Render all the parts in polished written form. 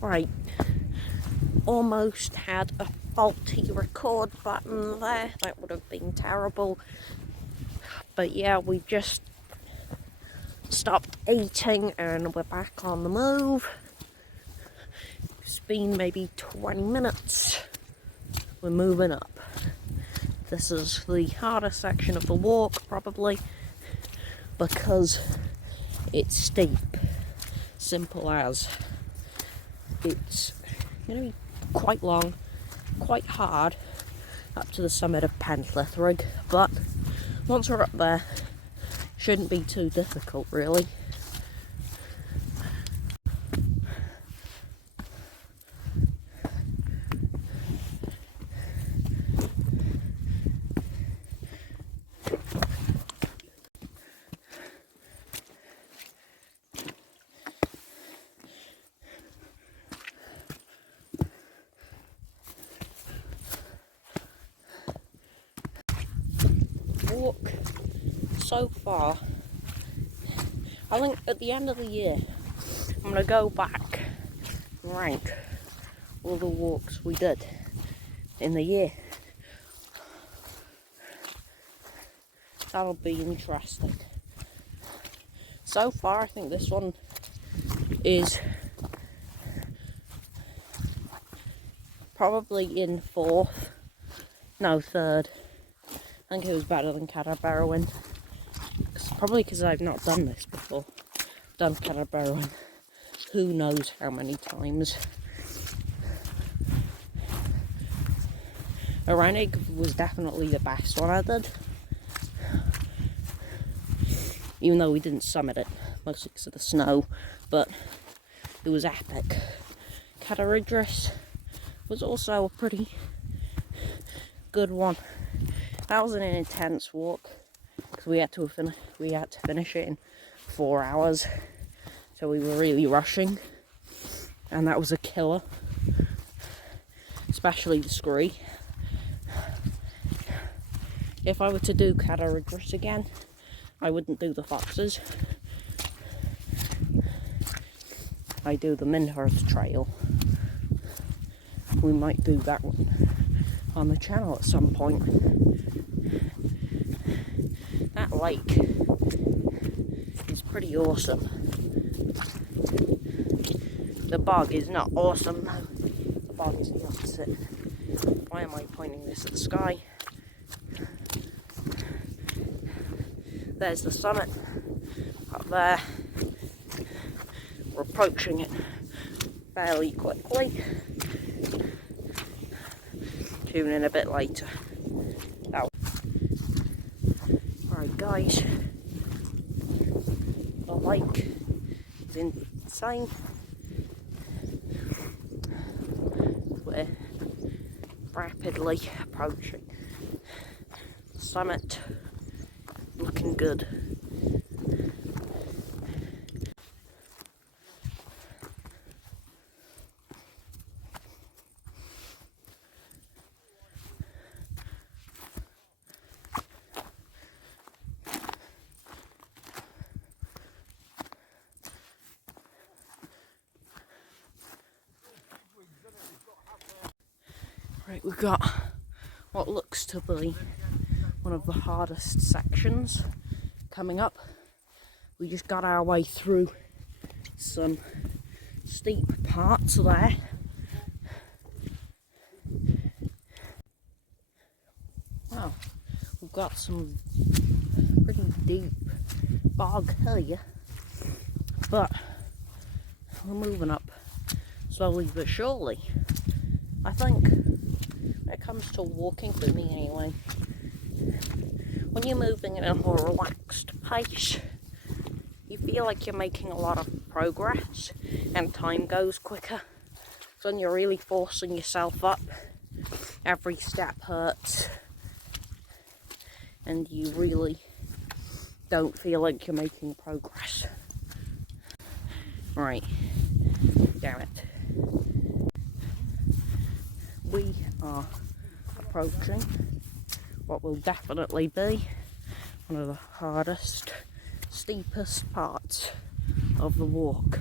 Right, almost had a faulty record button there. That would have been terrible. But yeah, we just stopped eating and we're back on the move. It's been maybe 20 minutes. We're moving up. This is the hardest section of the walk, probably, because it's steep. Simple as. It's going to be quite long, quite hard, up to the summit of Lythrig, but once we're up there, shouldn't be too difficult, really. Walk so far. I think at the end of the year, I'm going to go back and rank all the walks we did in the year. That'll be interesting. So far, I think this one is probably in third. I think it was better than Cadarbarrowin. Probably because I've not done this before. Done Cadarbarrowin who knows how many times. Wrach was definitely the best one I did. Even though we didn't summit it, mostly because of the snow, but it was epic. Cadarbarrowin was also a pretty good one. That was an intense walk because we had to finish it in 4 hours, so we were really rushing, and that was a killer, especially the scree. If I were to do Cadarbarrowin again, I wouldn't do the foxes. I do the Minhurst Trail. We might do that one on the channel at some point. That lake is pretty awesome. The bog is not awesome though. The bog is the opposite. Why am I pointing this at the sky? There's the summit up there. We're approaching it fairly quickly. Tune in a bit later. Right guys, the lake is insane. We're rapidly approaching the summit. Looking good. Right, we've got what looks to be one of the hardest sections coming up. We just got our way through some steep parts there. Wow, we've got some pretty deep bog here, but we're moving up slowly but surely. I think when it comes to walking, for me anyway, when you're moving at a more relaxed pace, you feel like you're making a lot of progress and time goes quicker. So when you're really forcing yourself up, every step hurts and you really don't feel like you're making progress. Right, damn it. We are approaching what will definitely be one of the hardest, steepest parts of the walk.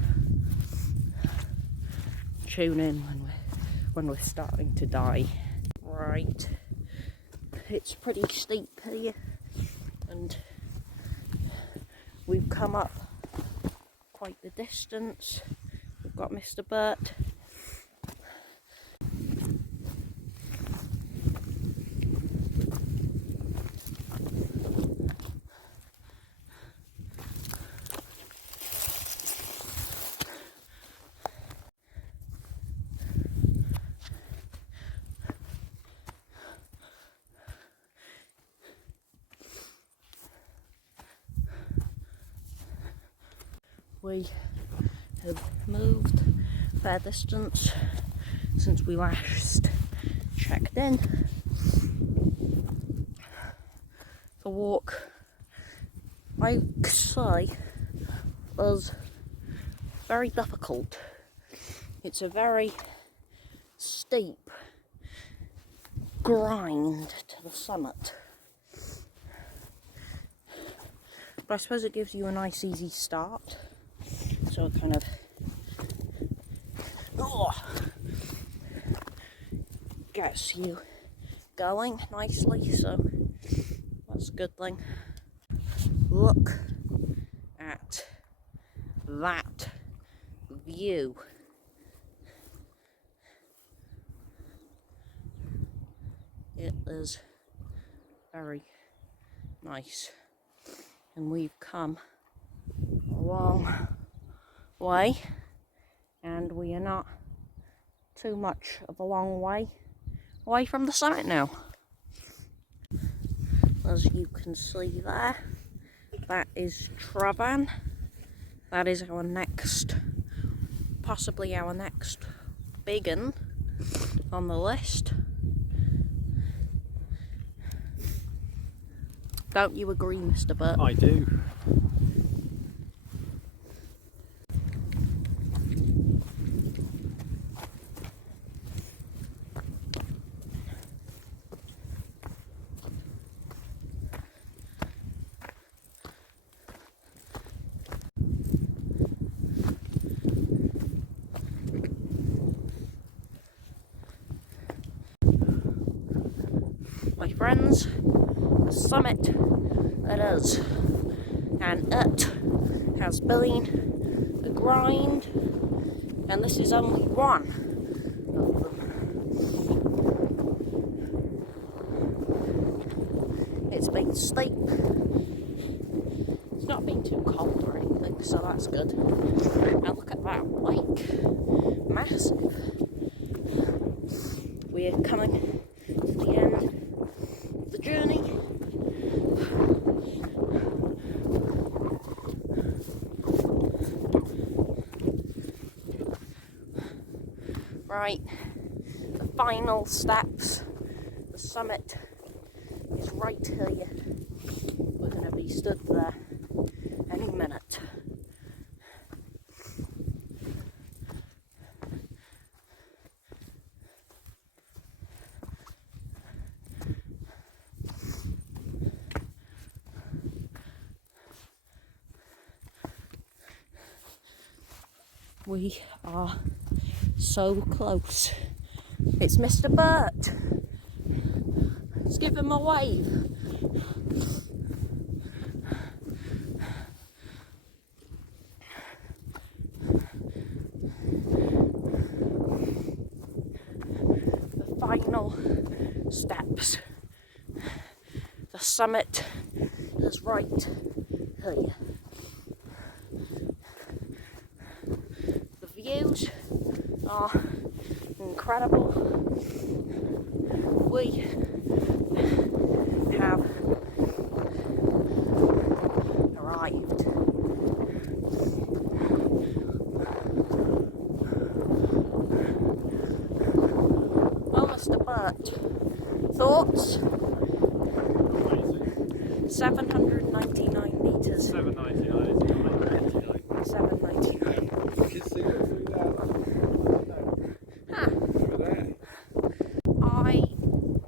tune in when we're starting to die. Right, it's pretty steep here, and we've come up quite the distance. We've got Mr. Bert. We have moved a fair distance since we last checked in. The walk, I could say, was very difficult. It's a very steep grind to the summit. But I suppose it gives you a nice easy start. So it kind of gets you going nicely, so that's a good thing. Look at that view. It is very nice, and we've come a long way, and we are not too much of a long way away from the summit now. As you can see there, that is Travan. That is our next, possibly our next big one on the list. Don't you agree, Mr. Burt? I do. My friends, the summit it is, and it has been a grind, and this is only one of them. It's been steep. It's not been too cold or anything, so that's good. And look at that lake, massive. We are coming to the end of the journey. Right, the final steps. The summit is right here. We're going to be stood there any minute. We are so close. It's Mr. Burt. Let's give him a wave. The final steps. The summit is right here. The views are incredible. We have arrived. Well, Mr. Burt, thoughts? 799 metres. 799. 799. You can see it through that. Huh. Over there.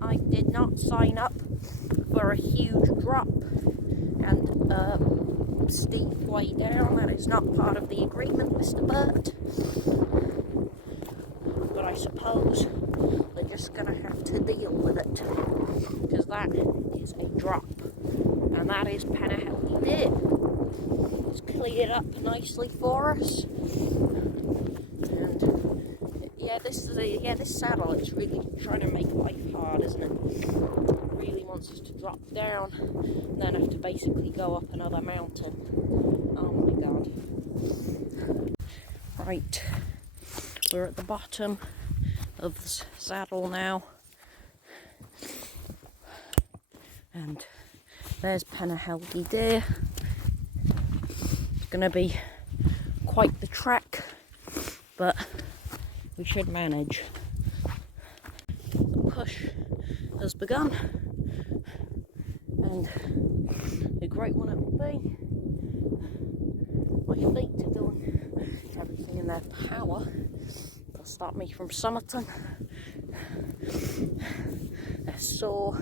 I did not sign up for a huge drop and a steep way down. That is not part of the agreement, Mr. Burt. I suppose we're just gonna have to deal with it, because that is a drop, and that is helgi deer. It's cleared up nicely for us, and yeah, this saddle, it's really trying to make life hard, isn't it? It really wants us to drop down and then have to basically go up another mountain. Oh my god. Right, we're at the bottom of the saddle now, and there's helgi deer. It's going to be quite the trek, but we should manage. The push has begun, and a great one it will be. My feet are doing everything in their power to stop me from summiting. They're sore,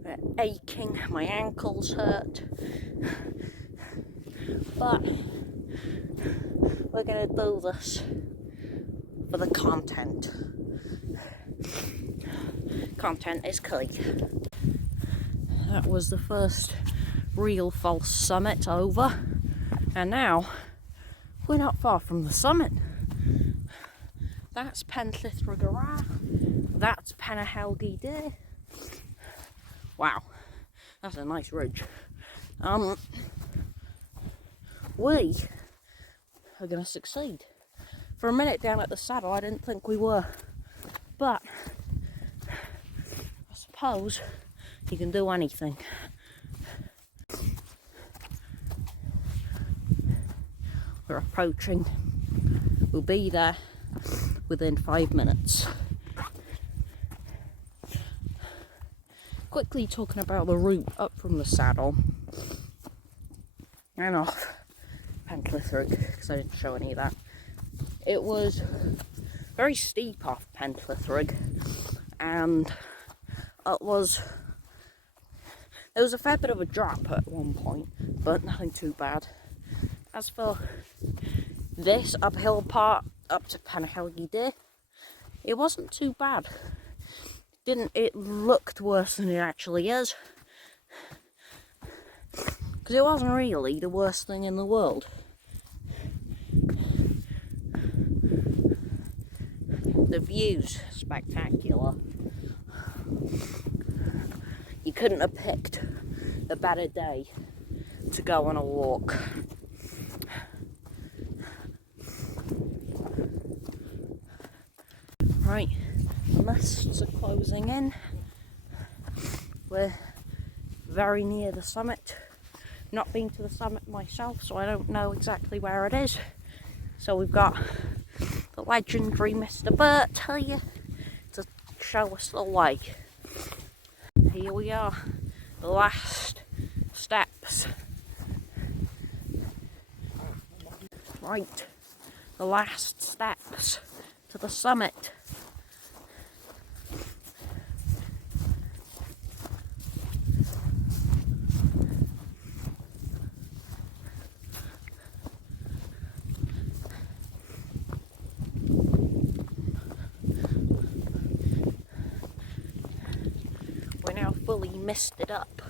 they're aching, my ankles hurt, but we're going to do this for the content. Content is key. That was the first real false summit over, and now we're not far from the summit. That's lythrig, that's helgi deer. Wow, that's a nice ridge. We are going to succeed. For a minute down at the saddle, I didn't think we were, but I suppose you can do anything. We're approaching. We'll be there within 5 minutes. Quickly talking about the route up from the saddle and off lythrig, because I didn't show any of that. It was very steep off lythrig, and there was a fair bit of a drop at one point, but nothing too bad. As for this uphill part up to helgi deer, it wasn't too bad. It looked worse than it actually is, because it wasn't really the worst thing in the world. The view's spectacular. You couldn't have picked a better day to go on a walk. Right, the mists are closing in. We're very near the summit. Not been to the summit myself, so I don't know exactly where it is. So we've got the legendary Mr. Bert here to show us the way. Here we are, the last steps. Right, the last steps to the summit. We're now fully misted up.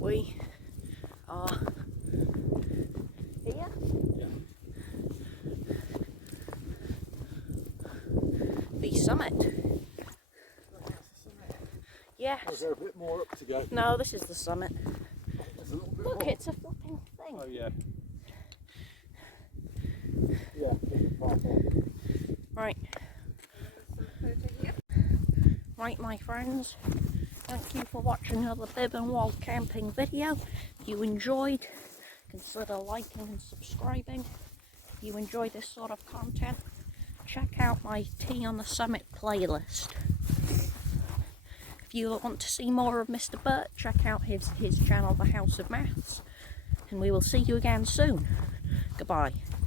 We are here. Yeah. The summit. Yes. Is there a bit more up to go? No, this is the summit. There's a little bit Look, more. it's a flipping thing. Oh yeah. Yeah, keep it far forward. Right. Right, my friends. Thank you for watching another Bib and Wall camping video. If you enjoyed, consider liking and subscribing. If you enjoy this sort of content, check out my Tea on the Summit playlist. if you want to see more of Mr. Burt, check out his channel, The House of Maths. And we will see you again soon. Goodbye.